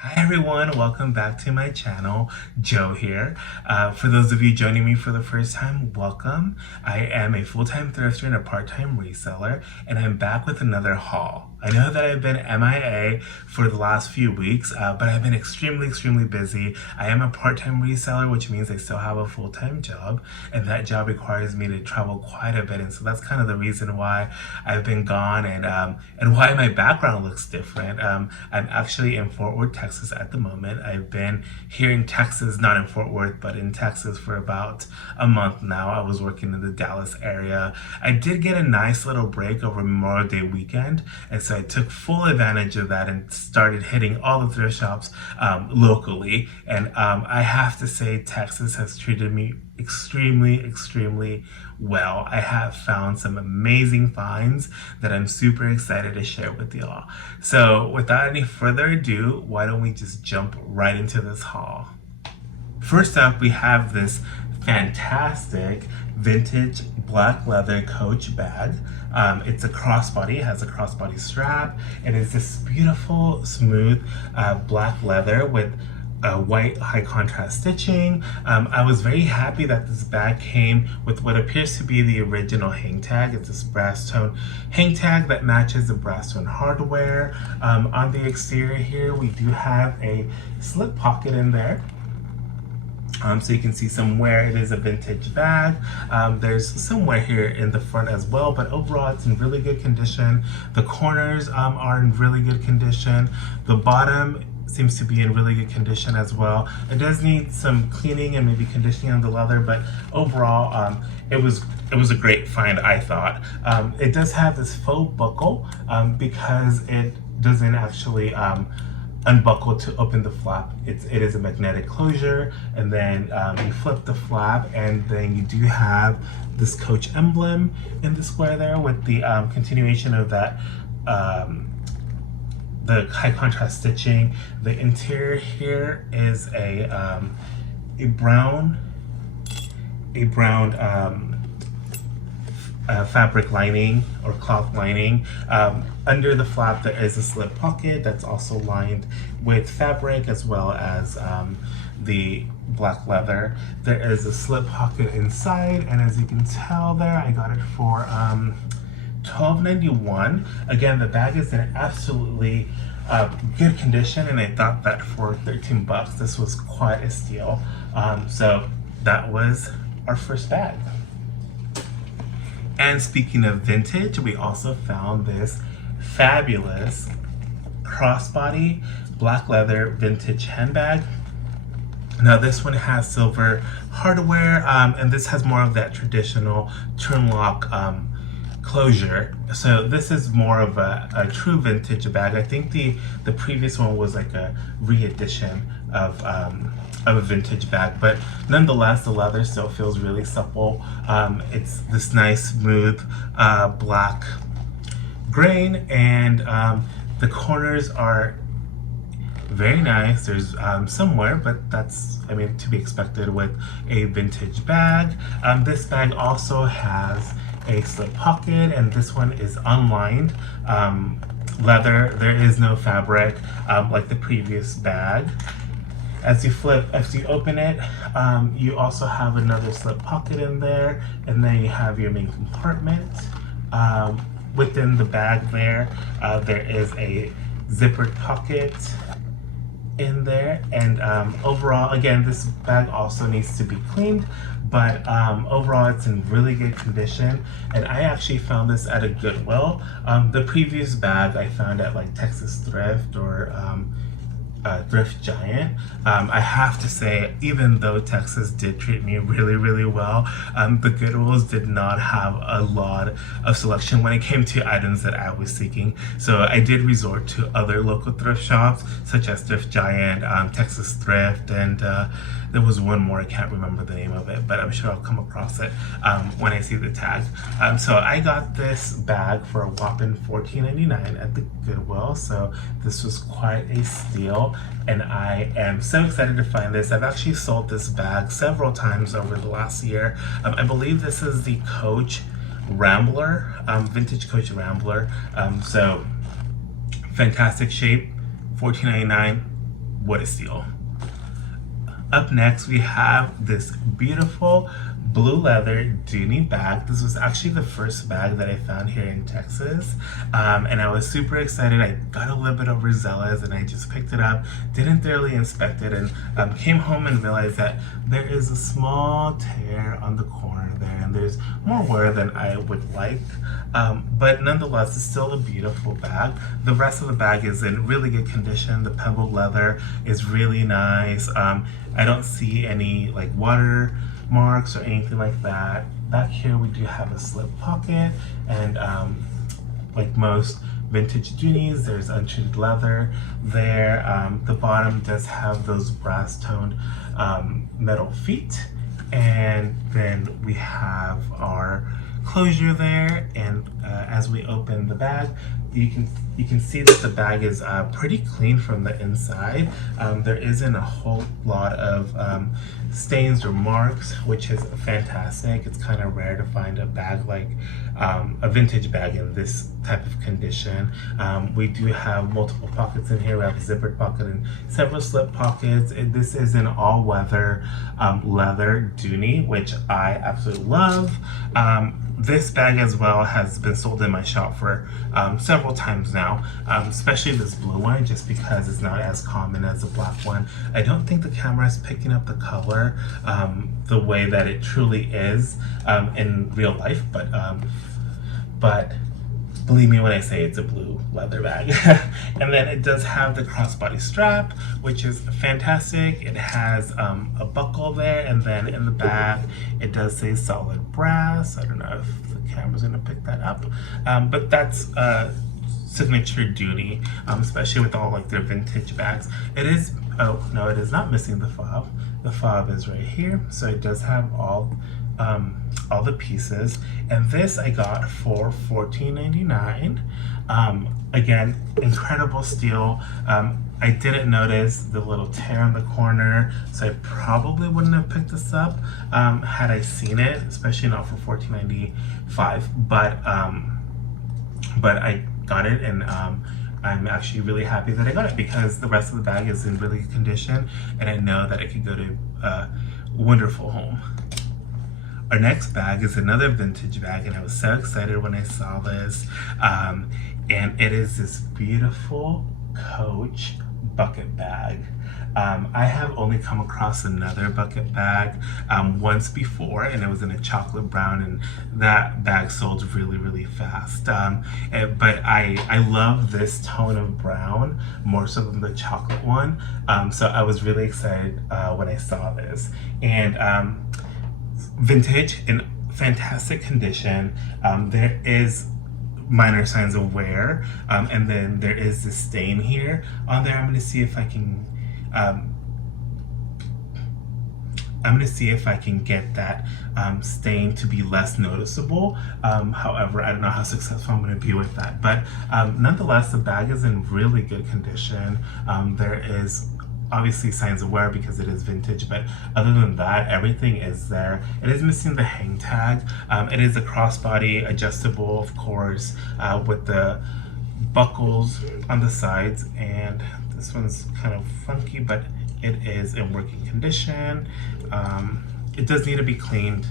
Hi everyone, welcome back to my channel. Joe here. For those of you joining me for the first time, welcome. I am a full-time thrifter and a part-time reseller, and I'm back with another haul. I know that I've been MIA for the last few weeks, but I've been extremely busy. I am a part-time reseller, which means I still have a full-time job, and that job requires me to travel quite a bit, and so that's kind of the reason why I've been gone and why my background looks different. I'm actually in Fort Worth, Texas at the moment. I've been here in Texas, not in Fort Worth, but in Texas for about a month now. I was working in the Dallas area. I did get a nice little break over Memorial Day weekend, and so I took full advantage of that and started hitting all the thrift shops locally. And I have to say, Texas has treated me extremely well. I have found some amazing finds that I'm super excited to share with y'all. So without any further ado, why don't we just jump right into this haul. First up, we have this fantastic vintage black leather Coach bag. It's a crossbody, it has a crossbody strap, and it's this beautiful smooth black leather with white high contrast stitching. I was very happy that this bag came with what appears to be the original hang tag. It's this brass tone hang tag that matches the brass tone hardware. On the exterior here, we do have a slip pocket in there. So you can see somewhere it is a vintage bag. There's somewhere here in the front as well, but overall it's in really good condition. The corners are in really good condition. The bottom seems to be in really good condition as well. It does need some cleaning and maybe conditioning on the leather, but overall it was a great find, I thought. It does have this faux buckle because it doesn't actually unbuckle to open the flap. It is a magnetic closure, and then you flip the flap, and then you do have this Coach emblem in the square there with the continuation of that the high contrast stitching. The interior here is a brown fabric lining or cloth lining. Under the flap there is a slip pocket that's also lined with fabric as well as the black leather. There is a slip pocket inside, and as you can tell there, I got it for $12.91. Again, the bag is in absolutely good condition, and I thought that for 13 bucks this was quite a steal. So that was our first bag. And speaking of vintage, we also found this fabulous crossbody black leather vintage handbag. Now this one has silver hardware, and this has more of that traditional turn lock closure. So this is more of a true vintage bag. I think the previous one was like a re-edition of a vintage bag, but nonetheless the leather still feels really supple. It's this nice smooth black grain, and the corners are very nice. There's some wear, but that's, I mean, to be expected with a vintage bag. This bag also has a slip pocket, and this one is unlined leather. There is no fabric like the previous bag. As you open it, you also have another slip pocket in there, and then you have your main compartment. Within the bag there is a zippered pocket in there, and overall, again, this bag also needs to be cleaned, but overall it's in really good condition, and I actually found this at a Goodwill. The previous bag I found at like Texas Thrift or Thrift Giant. I have to say, even though Texas did treat me really well, the Goodwills did not have a lot of selection when it came to items that I was seeking. So I did resort to other local thrift shops such as Thrift Giant, Texas Thrift, and there was one more, I can't remember the name of it, but I'm sure I'll come across it when I see the tag. So I got this bag for a whopping $14.99 at the Goodwill, so this was quite a steal, and I am so excited to find this. I've actually sold this bag several times over the last year. I believe this is the Coach Rambler, vintage Coach Rambler. So fantastic shape, $14.99. what a steal. Up next, we have this beautiful blue leather Dooney bag. This was actually the first bag that I found here in Texas, and I was super excited. I got a little bit overzealous and I just picked it up, didn't thoroughly inspect it, and came home and realized that there is a small tear on the corner there, and there's more wear than I would like, but nonetheless, it's still a beautiful bag. The rest of the bag is in really good condition. The pebbled leather is really nice. I don't see any like water marks or anything like that. Back here we do have a slip pocket, and like most vintage Dooneys, there's untreated leather there. The bottom does have those brass toned metal feet, and then we have our closure there, and as we open the bag, you can see that the bag is pretty clean from the inside. There isn't a whole lot of stains or marks, which is fantastic. It's kind of rare to find a bag like a vintage bag in this type of condition. We do have multiple pockets in here. We have a zippered pocket and several slip pockets. This is an all-weather leather Dooney, which I absolutely love. This bag as well has been sold in my shop for several times now, especially this blue one, just because it's not as common as the black one. I don't think the camera is picking up the color the way that it truly is in real life, but believe me when I say it's a blue leather bag. And then it does have the crossbody strap, which is fantastic. It has a buckle there, and then in the back it does say solid brass. I don't know if the camera's gonna pick that up, but that's signature Dooney, especially with all like their vintage bags. It is, oh no, it is not missing the fob. The fob is right here, so it does have all the pieces, and this I got for $14.99. Again, incredible steal. I didn't notice the little tear on the corner, so I probably wouldn't have picked this up had I seen it, especially not for $14.95. But I got it, and I'm actually really happy that I got it because the rest of the bag is in really good condition, and I know that it could go to a wonderful home. Our next bag is another vintage bag, and I was so excited when I saw this. And it is this beautiful Coach bucket bag. I have only come across another bucket bag once before, and it was in a chocolate brown, and that bag sold really, really fast. But I love this tone of brown more so than the chocolate one. So I was really excited when I saw this. And vintage in fantastic condition. There is minor signs of wear, and then there is this stain here on there. I'm gonna see if I can get that stain to be less noticeable. However, I don't know how successful I'm going to be with that, but nonetheless, the bag is in really good condition. There is obviously signs of wear because it is vintage, but other than that, everything is there. It is missing the hang tag. It is a crossbody, adjustable, of course, with the buckles on the sides, and this one's kind of funky, but it is in working condition. It does need to be cleaned.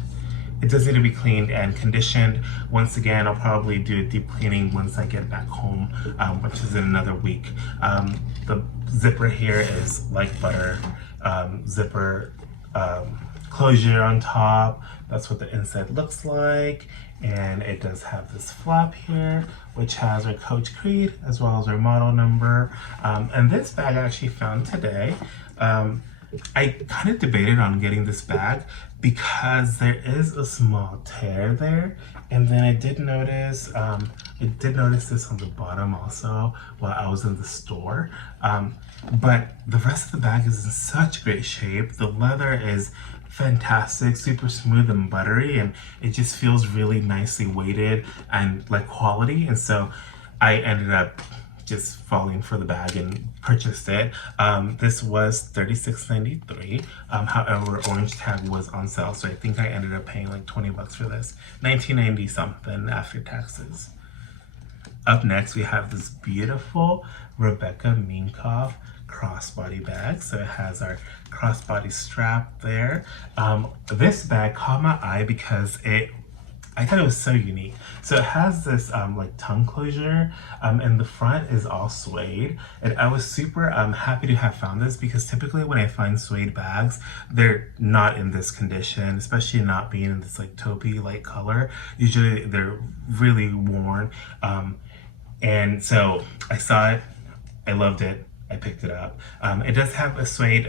It does need to be cleaned and conditioned. Once again, I'll probably do a deep cleaning once I get back home, which is in another week. The zipper here is like butter. Zipper closure on top. That's what the inside looks like. And it does have this flap here, which has our Coach Creed as well as our model number. And this bag I actually found today. I kind of debated on getting this bag because there is a small tear there, and then I did notice this on the bottom also while I was in the store. But the rest of the bag is in such great shape. The leather is fantastic, super smooth and buttery, and it just feels really nicely weighted and like quality. And so I ended up just falling for the bag and purchased it. This was $36.93. However, orange tag was on sale, so I think I ended up paying like 20 bucks for this. $19.90 something after taxes. Up next, we have this beautiful Rebecca Minkoff crossbody bag. So it has our crossbody strap there. This bag caught my eye because I thought it was so unique. So it has this like tongue closure, and the front is all suede. And I was super happy to have found this because typically when I find suede bags, they're not in this condition, especially not being in this like taupey light color. Usually they're really worn. And so I saw it, I loved it, I picked it up. It does have a suede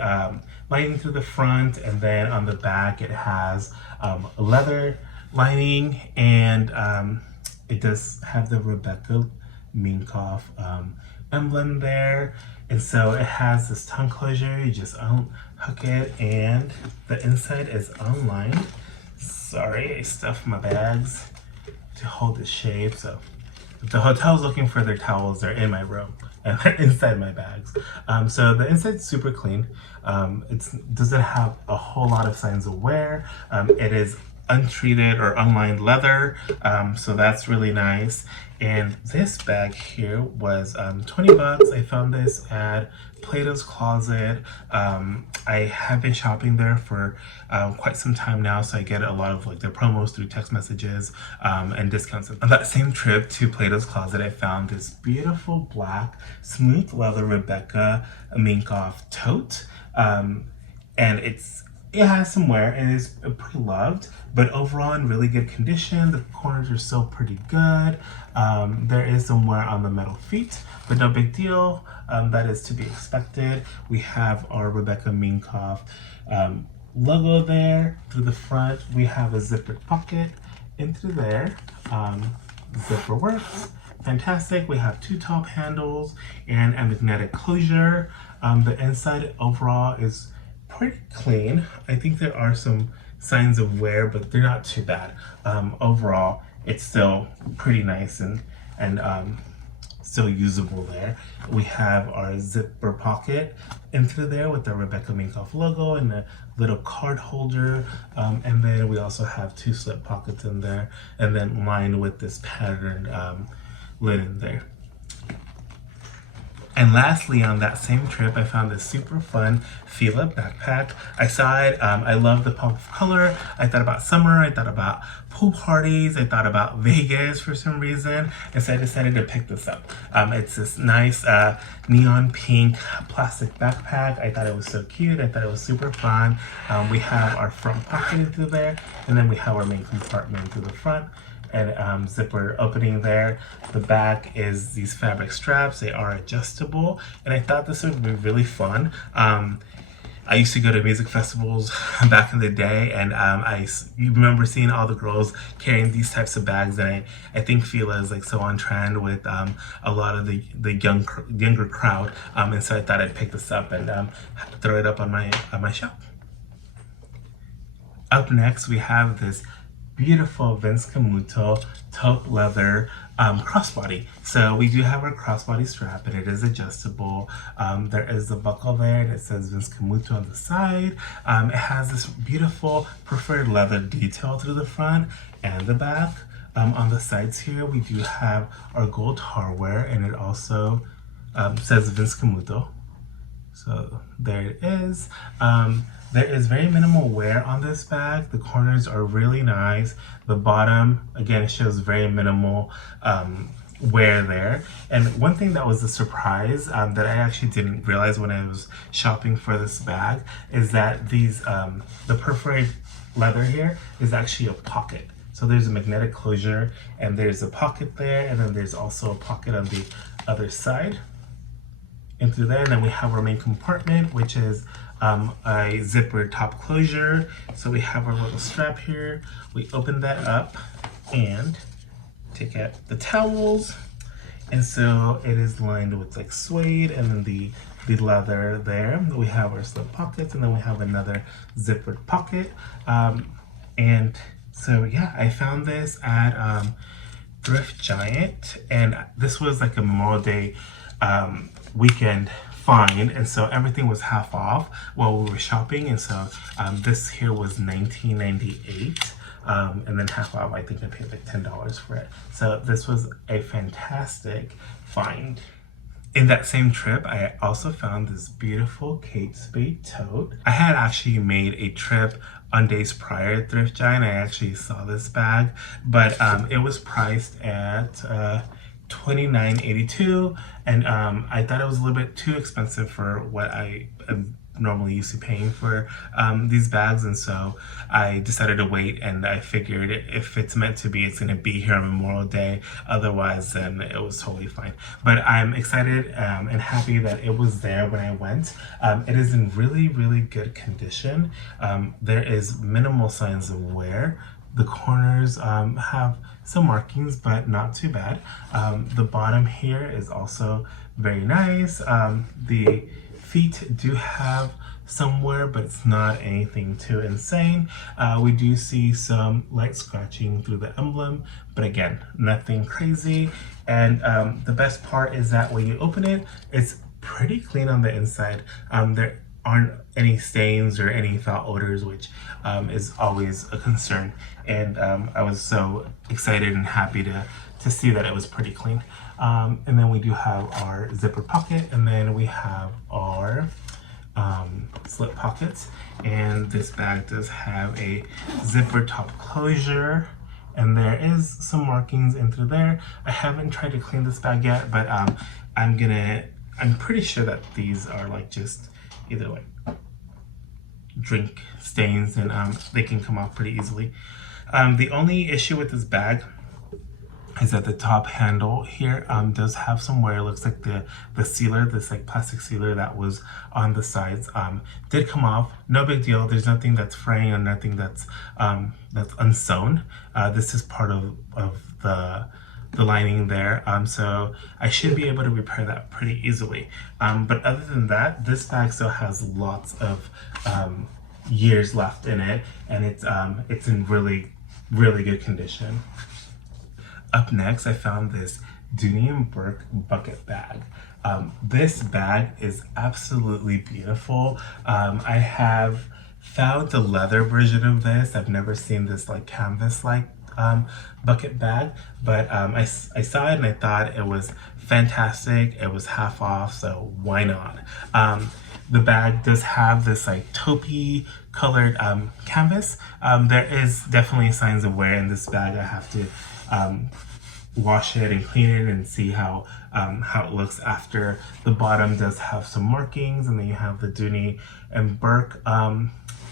lining through the front, and then on the back it has leather lining, and it does have the Rebecca Minkoff emblem there. And so it has this tongue closure. You just unhook it, and the inside is unlined. Sorry, I stuffed my bags to hold its shape. So if the hotel's looking for their towels, they're in my room and they're inside my bags. So the inside's super clean. It doesn't have a whole lot of signs of wear. It is untreated or unlined leather, so that's really nice. And this bag here was 20 bucks. I found this at Plato's Closet. I have been shopping there for quite some time now, so I get a lot of like their promos through text messages and discounts. On that same trip to Plato's Closet, I found this beautiful black smooth leather Rebecca Minkoff tote, and it has some wear and is pretty loved, but overall in really good condition. The corners are still pretty good. There is some wear on the metal feet, but no big deal. That is to be expected. We have our Rebecca Minkoff logo there through the front. We have a zippered pocket in through there. Zipper works. Fantastic. We have two top handles and a magnetic closure. The inside overall is pretty clean. I think there are some signs of wear, but they're not too bad. Overall, it's still pretty nice and still usable there. We have our zipper pocket into there with the Rebecca Minkoff logo and a little card holder. And then we also have two slip pockets in there, and then lined with this patterned linen there. And lastly, on that same trip, I found this super fun Fila backpack. I saw it, I love the pop of color. I thought about summer, I thought about pool parties, I thought about Vegas for some reason, and so I decided to pick this up. It's this nice neon pink plastic backpack. I thought it was so cute, I thought it was super fun. We have our front pocket into there, and then we have our main compartment to the front, and zipper opening there. The back is these fabric straps. They are adjustable, and I thought this would be really fun. I used to go to music festivals back in the day, and you remember seeing all the girls carrying these types of bags, and I think Fila is like so on trend with a lot of the younger crowd, and so I thought I'd pick this up and throw it up on my shelf. Up next, we have this beautiful Vince Camuto taupe leather crossbody. So we do have our crossbody strap, and it is adjustable. There is a buckle there, and it says Vince Camuto on the side. It has this beautiful preferred leather detail through the front and the back. On the sides here, we do have our gold hardware, and it also says Vince Camuto. So there it is. There is very minimal wear on this bag. The corners are really nice. The bottom, again, it shows very minimal wear there. And one thing that was a surprise that I actually didn't realize when I was shopping for this bag is that the perforated leather here is actually a pocket. So there's a magnetic closure, and there's a pocket there, and then there's also a pocket on the other side into there. And then we have our main compartment, which is a zipper top closure. So we have our little strap here. We open that up and take out the towels, and so it is lined with like suede, and then the leather there. We have our slip pockets, and then we have another zippered pocket. And so yeah, I found this at Thrift Giant, and this was like a Memorial Day weekend find, and so everything was half off while we were shopping, and so this here was $19.98, and then half off. I think I paid like $10 for it. So this was a fantastic find. In that same trip, I also found this beautiful Kate Spade tote. I had actually made a trip on days prior at Thrift Giant. I actually saw this bag, but it was priced at $29.82, and I thought it was a little bit too expensive for what I am normally used to paying for these bags, and so I decided to wait, and I figured if it's meant to be, it's going to be here on Memorial Day. Otherwise, then it was totally fine. But I'm excited and happy that it was there when I went. It is in really, really good condition. There is minimal signs of wear. The corners have some markings, but not too bad. The bottom here is also very nice. The feet do have some wear, but it's not anything too insane. We do see some light scratching through the emblem, but again, nothing crazy. And the best part is that when you open it, it's pretty clean on the inside. There aren't any stains or any foul odors, which is always a concern. And I was so excited and happy to see that it was pretty clean. And then we do have our zipper pocket, and then we have our slip pockets. And this bag does have a zipper top closure, and there is some markings in through there. I haven't tried to clean this bag yet, but I'm pretty sure that these are like just either like drink stains, and they can come off pretty easily. The only issue with this bag is that the top handle here does have some wear. It looks like the sealer, this like plastic sealer that was on the sides, did come off. No big deal. There's nothing that's fraying or nothing that's unsewn. This is part of the lining there, so I should be able to repair that pretty easily. But other than that, this bag still has lots of years left in it, and it's in really, really good condition. Up next, I found this Dooney & Bourke bucket bag. This bag is absolutely beautiful. I have found the leather version of this. I've never seen this like canvas-like bucket bag, but I saw it and I thought it was fantastic. It was half off, so why not? The bag does have this like taupey colored canvas. There is definitely signs of wear in this bag. I have to wash it and clean it and see how it looks after. The bottom does have some markings, and then you have the Dooney & Bourke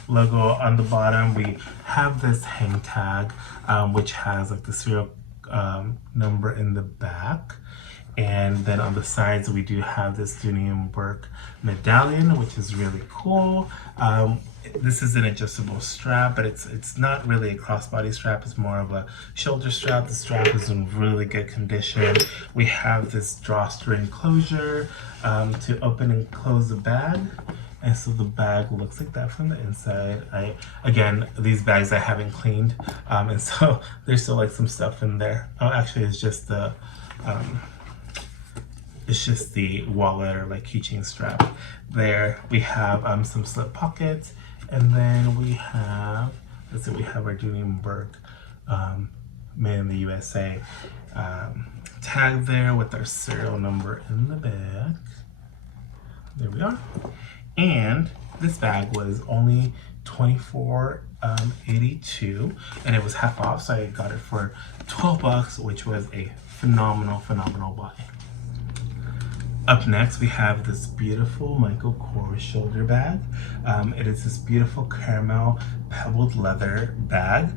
logo on the bottom. We have this hang tag, which has like the serial number in the back. And then on the sides, we do have this Dooney & Bourke medallion, which is really cool. This is an adjustable strap, but it's not really a crossbody strap. It's more of a shoulder strap. The strap is in really good condition. We have this drawstring closure to open and close the bag. And so the bag looks like that from the inside. Again, these bags I haven't cleaned, and so there's still like some stuff in there. Oh, actually, it's just the wallet or like keychain strap. There we have some slip pockets, and then we have, let's see, we have our Dooney & Bourke made in the USA tag there with our serial number in the back. There we are. And this bag was only $24.82, and it was half off, so I got it for $12, which was a phenomenal buy. Up next, we have this beautiful Michael Kors shoulder bag. It is this beautiful caramel pebbled leather bag.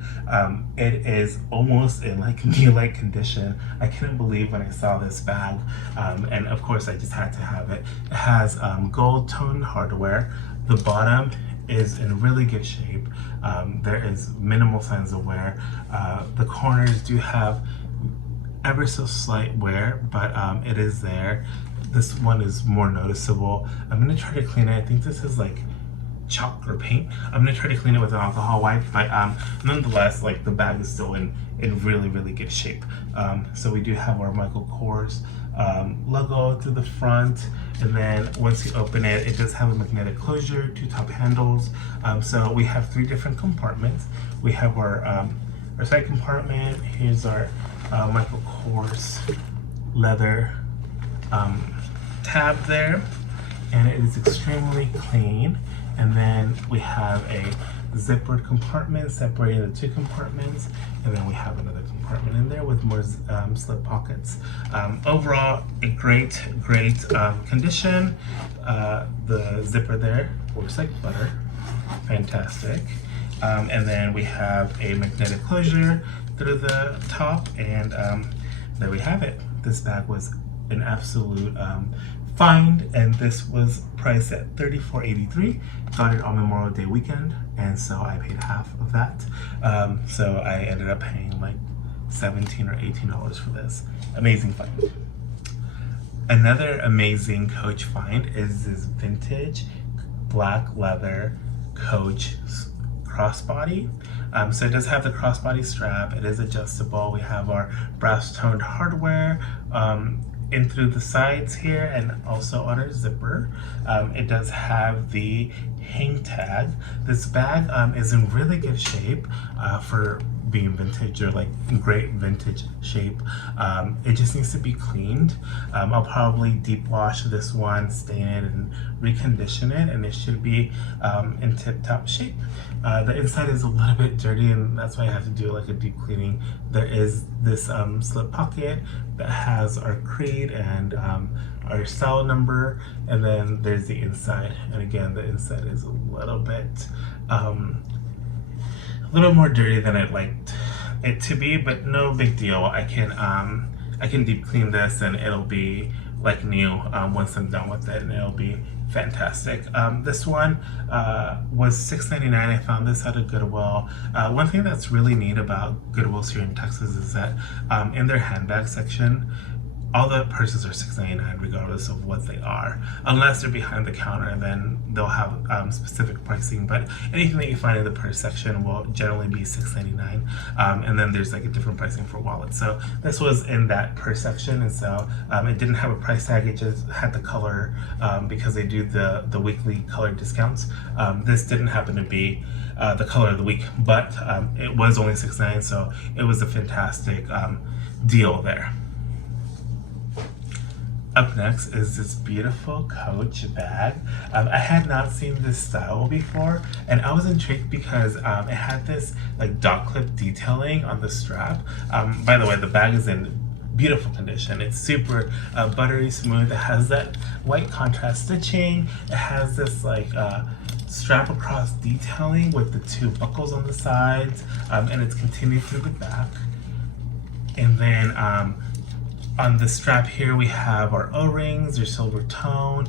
It is almost in like new-like condition. I couldn't believe when I saw this bag, and of course I just had to have it. It has gold tone hardware. The bottom is in really good shape. There is minimal signs of wear. The corners do have ever so slight wear, but it is there. This one is more noticeable. I'm gonna try to clean it. I think this is like chalk or paint. I'm gonna try to clean it with an alcohol wipe, but nonetheless, like the bag is still in really good shape. So we do have our Michael Kors logo through the front, and then once you open it, it does have a magnetic closure, 2 top handles. So we have 3 different compartments. We have our side compartment. Here's our Michael Kors leather tab there, and it is extremely clean. And then we have a zippered compartment separating the two compartments, and then we have another compartment in there with more slip pockets. Overall, a great condition. The zipper there works like butter, fantastic. And then we have a magnetic closure through the top, and there we have it. This bag was an absolute find, and this was priced at $34.83. Got it on Memorial Day weekend, and so I paid half of that. So I ended up paying like $17 or $18 for this. Amazing find. Another amazing Coach find is this vintage black leather Coach crossbody. So it does have the crossbody strap. It is adjustable. We have our brass toned hardware in through the sides here, and also on our zipper. It does have the hang tag. This bag is in really good shape for being vintage, or like great vintage shape. It just needs to be cleaned. I'll probably deep wash this one, stain it, and recondition it, and it should be in tip-top shape. The inside is a little bit dirty, and that's why I have to do like a deep cleaning. There is this slip pocket that has our creed and our style number, and then there's the inside. And again, the inside is a little more dirty than I'd like it to be, but no big deal. I can deep clean this, and it'll be like new once I'm done with it, and it'll be fantastic. This one was $6.99. I found this at a Goodwill. One thing that's really neat about Goodwills here in Texas is that in their handbag section, all the purses are $6.99 regardless of what they are. Unless they're behind the counter, then they'll have specific pricing, but anything that you find in the purse section will generally be $6.99. And then there's like a different pricing for wallets. So this was in that purse section, and so it didn't have a price tag. It just had the color because they do the weekly color discounts. This didn't happen to be the color of the week, but it was only $6.99, so it was a fantastic deal there. Up next is this beautiful Coach bag. I had not seen this style before, and I was intrigued because it had this like dot clip detailing on the strap. By the way, the bag is in beautiful condition. It's super buttery smooth. It has that white contrast stitching. It has this like strap across detailing with the two buckles on the sides, and it's continued through the back. And then on the strap here, we have our O-rings, they're silver tone.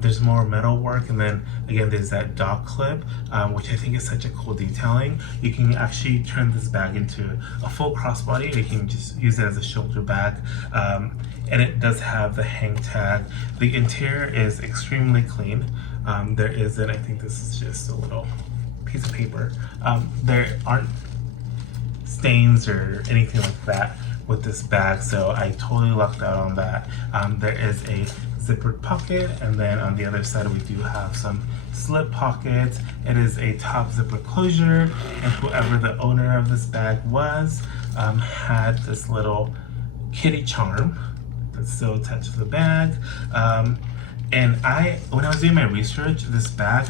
There's more metal work, and then again, there's that dot clip, which I think is such a cool detailing. You can actually turn this bag into a full crossbody, or you can just use it as a shoulder bag. And it does have the hang tag. The interior is extremely clean. There isn't, I think this is just a little piece of paper. There aren't stains or anything like that with this bag, so I totally lucked out on that. There is a zippered pocket, and then on the other side we do have some slip pockets. It is a top zipper closure, and whoever the owner of this bag was had this little kitty charm that's still attached to the bag. And when I was doing my research, this bag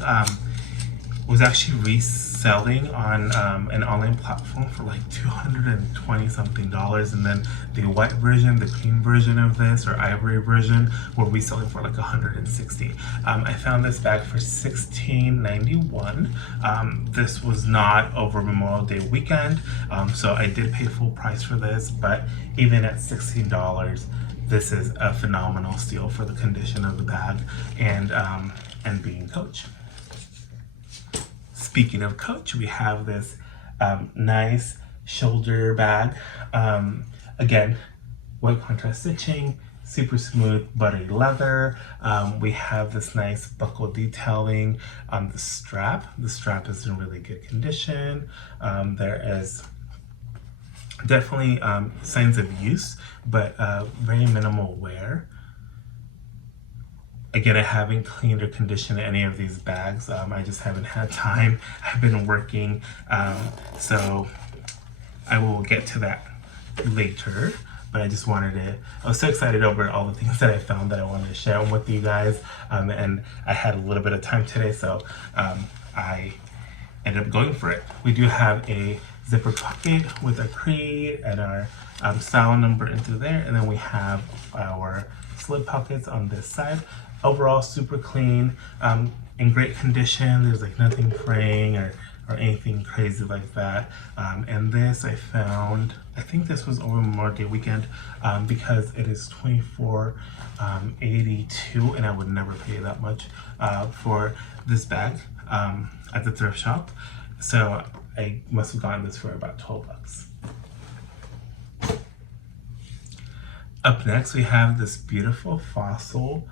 was actually reselling on an online platform for like $220 something, and then the white version, the cream version of this, or ivory version, were reselling for like $160. I found this bag for $16.91. This was not over Memorial Day weekend, so I did pay full price for this, but even at $16, this is a phenomenal steal for the condition of the bag and being Coach. Speaking of Coach, we have this nice shoulder bag. Again, white contrast stitching, super smooth buttery leather. We have this nice buckle detailing on the strap. The strap is in really good condition. There is definitely signs of use, but very minimal wear. Again, I haven't cleaned or conditioned any of these bags. I just haven't had time. I've been working, so I will get to that later. but I just wanted to, I was so excited over all the things that I found that I wanted to share them with you guys. And I had a little bit of time today, so I ended up going for it. We do have a zipper pocket with our creed and our style number into there, and then we have our slip pockets on this side. Overall, super clean, in great condition. There's like nothing fraying or anything crazy like that. And this I found, I think this was over Memorial Day weekend, because it is $24.82, and I would never pay that much for this bag at the thrift shop. So I must have gotten this for about 12 bucks. Up next, we have this beautiful Fossil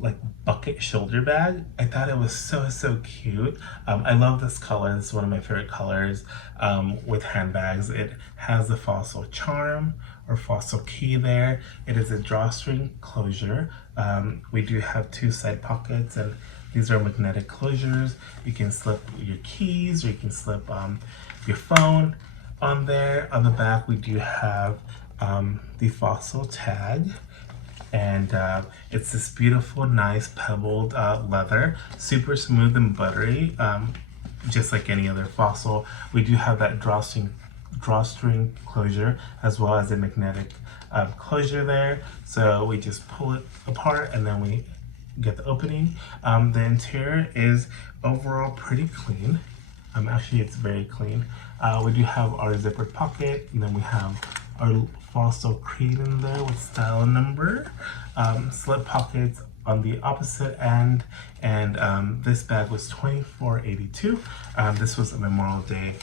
like bucket shoulder bag. I thought it was so cute. I love this color. This is one of my favorite colors with handbags. It has the Fossil charm or Fossil key there. It is a drawstring closure. We do have 2 side pockets, and these are magnetic closures. You can slip your keys, or you can slip your phone on there. On the back, we do have the Fossil tag, and it's this beautiful, nice pebbled leather, super smooth and buttery, just like any other Fossil. We do have that drawstring closure as well as a magnetic closure there. So we just pull it apart and then we get the opening. The interior is overall pretty clean. Actually, it's very clean. We do have our zippered pocket, and then we have our Fossil creed in there with style number. Slip pockets on the opposite end, and this bag was $24.82. This was a Memorial Day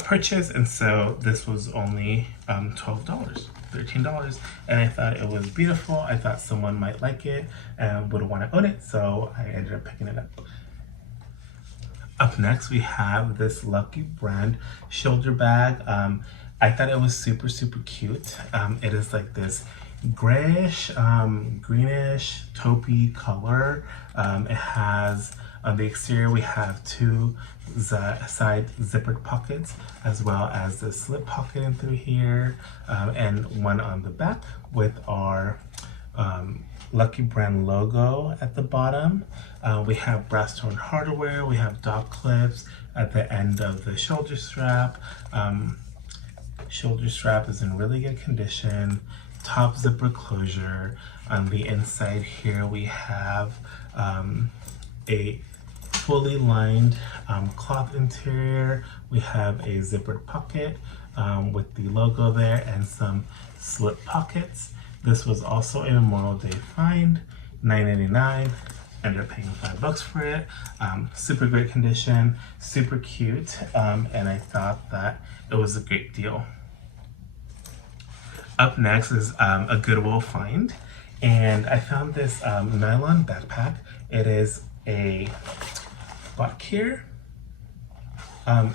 purchase, and so this was only $12. $13, and I thought it was beautiful. I thought someone might like it and would want to own it, so I ended up picking it up. Up next, we have this Lucky brand shoulder bag. I thought it was super cute. It is like this grayish, greenish, taupey color. It has, on the exterior, we have 2 side zippered pockets, as well as the slip pocket in through here, and one on the back with our Lucky brand logo at the bottom. We have brass tone hardware. We have dot clips at the end of the shoulder strap. Shoulder strap is in really good condition. Top zipper closure. On the inside here, we have a fully lined cloth interior. We have a zippered pocket with the logo there and some slip pockets. This was also a Memorial Day find, $9.99. Ended up paying $5 for it. Super great condition, super cute, and I thought that it was a great deal. Up next is a Goodwill find, and I found this nylon backpack. It is a buck here.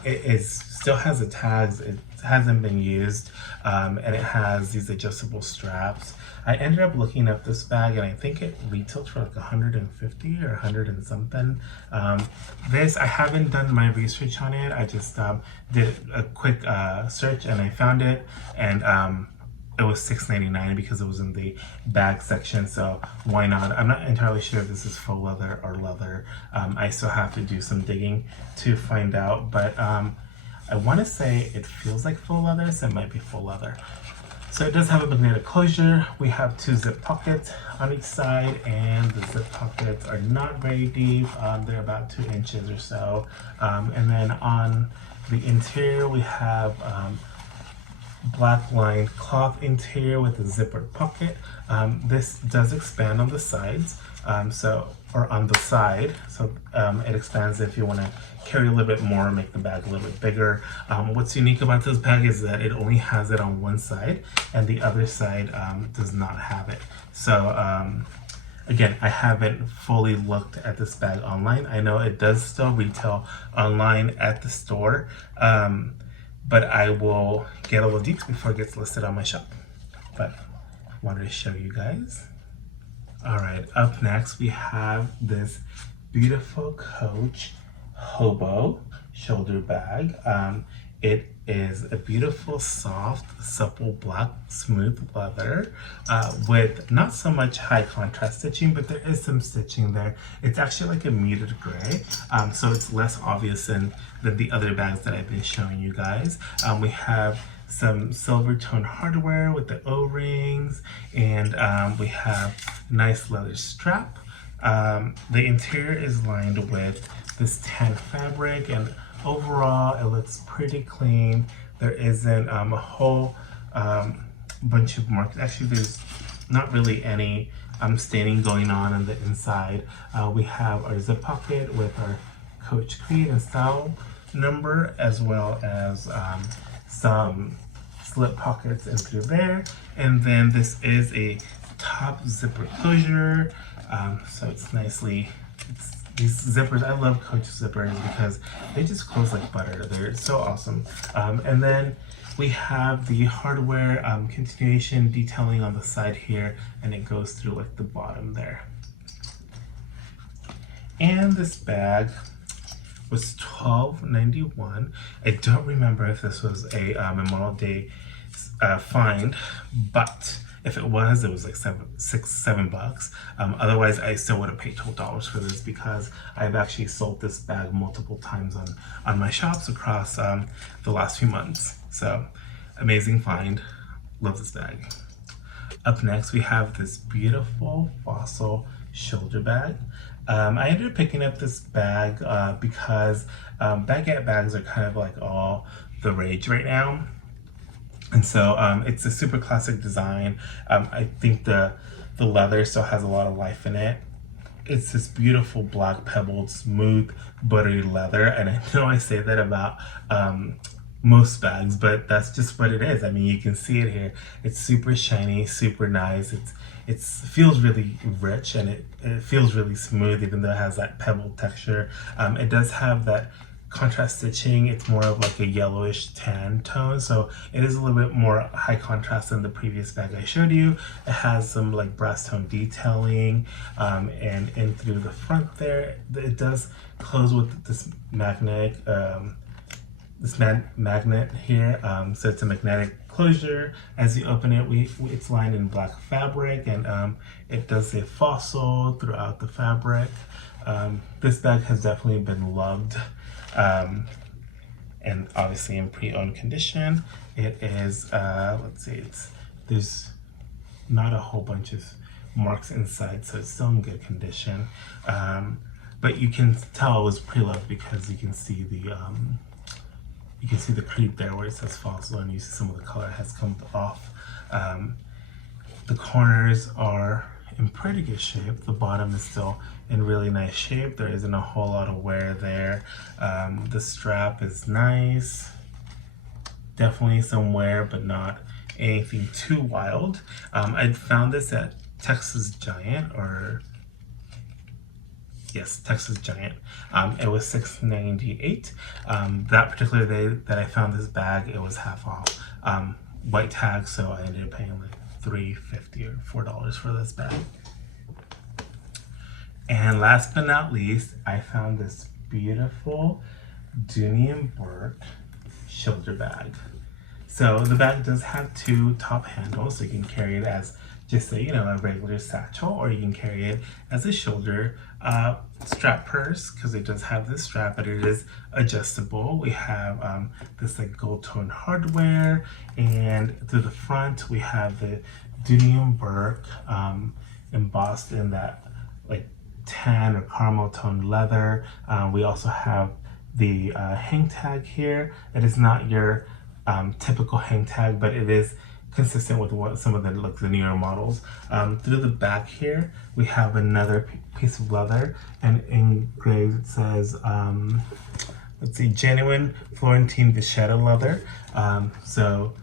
It still has the tags. It hasn't been used, and it has these adjustable straps. I ended up looking up this bag, and I think it retailed for like 150 or 100 and something. This, I haven't done my research on it. I just did a quick search and I found it, and it was $6.99 because it was in the bag section, so why not? I'm not entirely sure if this is faux leather or leather. I still have to do some digging to find out, but I want to say it feels like faux leather, so it might be faux leather. So it does have a magnetic closure. We have 2 zip pockets on each side, and the zip pockets are not very deep. They're about 2 inches or so. And then on the interior, we have black lined cloth interior with a zippered pocket. This does expand on the sides, or on the side, so it expands if you want to carry a little bit more, make the bag a little bit bigger. What's unique about this bag is that it only has it on one side, and the other side does not have it. So again, I haven't fully looked at this bag online. I know it does still retail online at the store, but I will get a little deep before it gets listed on my shop. But I wanted to show you guys. All right, up next we have this beautiful Coach Hobo shoulder bag. It is a beautiful, soft, supple, black, smooth leather with not so much high contrast stitching, but there is some stitching there. It's actually like a muted gray, so it's less obvious than the other bags that I've been showing you guys. We have some silver tone hardware with the O-rings, and we have a nice leather strap. The interior is lined with this tan fabric, and overall it looks pretty clean. There isn't a whole bunch of marks. Actually, there's not really any staining going on the inside. We have our zip pocket with our Coach Creed and Style number, as well as some slip pockets in through there. And then this is a top zipper closure, so it's nicely, these zippers, I love Coach zippers because they just close like butter. They're so awesome. And then we have the hardware continuation detailing on the side here, and it goes through like the bottom there. And this bag was $12.91. I don't remember if this was a Memorial Day find, but if it was like $7. Otherwise, I still would have paid $12 for this because I've actually sold this bag multiple times on my shops across the last few months. So amazing find. Love this bag. Up next, we have this beautiful fossil shoulder bag. I ended up picking up this bag because baguette bags are kind of like all the rage right now. And so it's a super classic design. I think the leather still has a lot of life in it. It's this beautiful black pebbled, smooth, buttery leather. And I know I say that about most bags, but that's just what it is. I mean, you can see it here. It's super shiny, super nice. It feels really rich, and it feels really smooth, even though it has that pebbled texture. It does have that contrast stitching. It's more of like a yellowish tan tone, so it is a little bit more high contrast than the previous bag I showed you. It has some like brass tone detailing, and in through the front there, it does close with this magnetic magnet here, so it's a magnetic closure. As you open it, it's lined in black fabric, and it does say fossil throughout the fabric. This bag has definitely been loved, and obviously in pre-owned condition. It is let's see, there's not a whole bunch of marks inside, so it's still in good condition, but you can tell it was pre-loved because you can see the creep there where it says fossil, and you see some of the color has come off. The corners are in pretty good shape. The bottom is still in really nice shape. There isn't a whole lot of wear there. The strap is nice. Definitely some wear, but not anything too wild. I found this at Texas Giant, or yes, Texas Giant. It was $6.98. That particular day that I found this bag, it was half off. White tag, so I ended up paying like $3.50 or $4 for this bag. And last but not least, I found this beautiful Dooney and Burke shoulder bag. So the bag does have two top handles, so you can carry it as just a regular satchel, or you can carry it as a shoulder strap purse, because it does have this strap, but it is adjustable. We have this like gold tone hardware, and through the front we have the Dooney and Burke embossed in that like tan or caramel tone leather. We also have the hang tag here. It is not your typical hang tag, but it is consistent with what some of the newer models. Through the back here, we have another piece of leather, and engraved it says, let's see, genuine Florentine Vachetta leather. So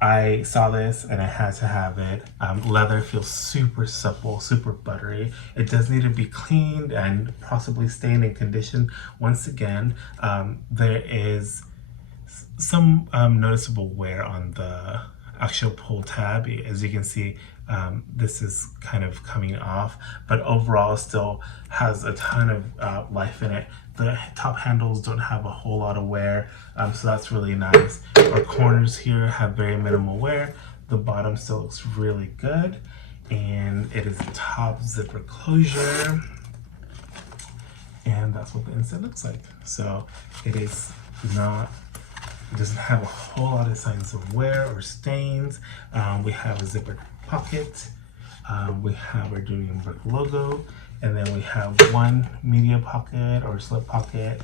I saw this and I had to have it. Leather feels super supple, super buttery. It does need to be cleaned and possibly stained and conditioned. Once again, there is some noticeable wear on the actual pull tab. As you can see, this is kind of coming off, but overall still has a ton of life in it. The top handles don't have a whole lot of wear, so that's really nice. Our corners here have very minimal wear. The bottom still looks really good, and it is a top zipper closure, and that's what the inside looks like. So it is not, it doesn't have a whole lot of signs of wear or stains. We have a zipper pocket. We have our Dooney & Bourke logo, and then we have one media pocket or slip pocket.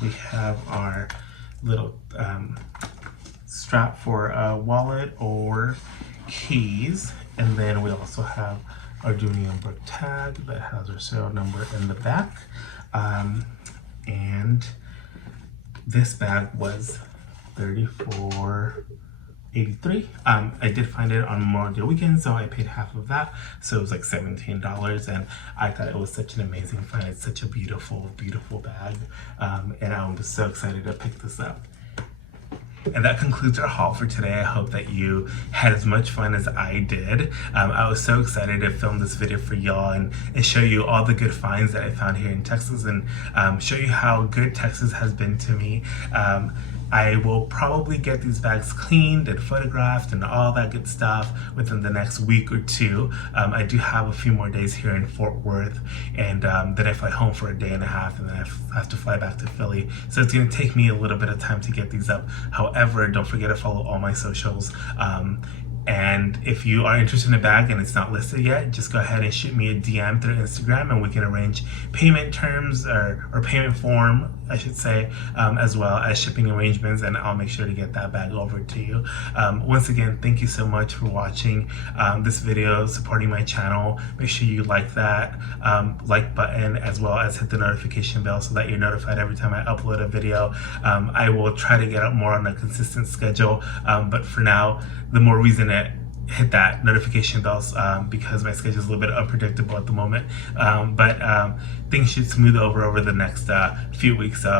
We have our little strap for a wallet or keys, and then we also have our Dooney & Bourke tag that has our serial number in the back. And this bag was $34.83. I did find it on Memorial Day weekend, so I paid half of that, so it was like $17, and I thought it was such an amazing find. It's such a beautiful, beautiful bag, and I was so excited to pick this up. And that concludes our haul for today. I hope that you had as much fun as I did. I was so excited to film this video for y'all and show you all the good finds that I found here in Texas, and show you how good Texas has been to me. I will probably get these bags cleaned and photographed and all that good stuff within the next week or two. I do have a few more days here in Fort Worth, and then I fly home for a day and a half, and then I have to fly back to Philly. So it's gonna take me a little bit of time to get these up. However, don't forget to follow all my socials. And if you are interested in a bag and it's not listed yet, just go ahead and shoot me a DM through Instagram, and we can arrange payment terms or payment form, I should say, as well as shipping arrangements, and I'll make sure to get that bag over to you. Once again, thank you so much for watching this video, supporting my channel. Make sure you like that like button, as well as hit the notification bell so that you're notified every time I upload a video. I will try to get up more on a consistent schedule, but for now, the more reason to hit that notification bells, because my schedule is a little bit unpredictable at the moment, but things should smooth over the next few weeks. So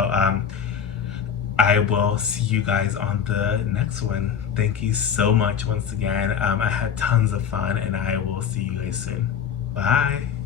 I will see you guys on the next one. Thank you so much once again. I had tons of fun, and I will see you guys soon. Bye.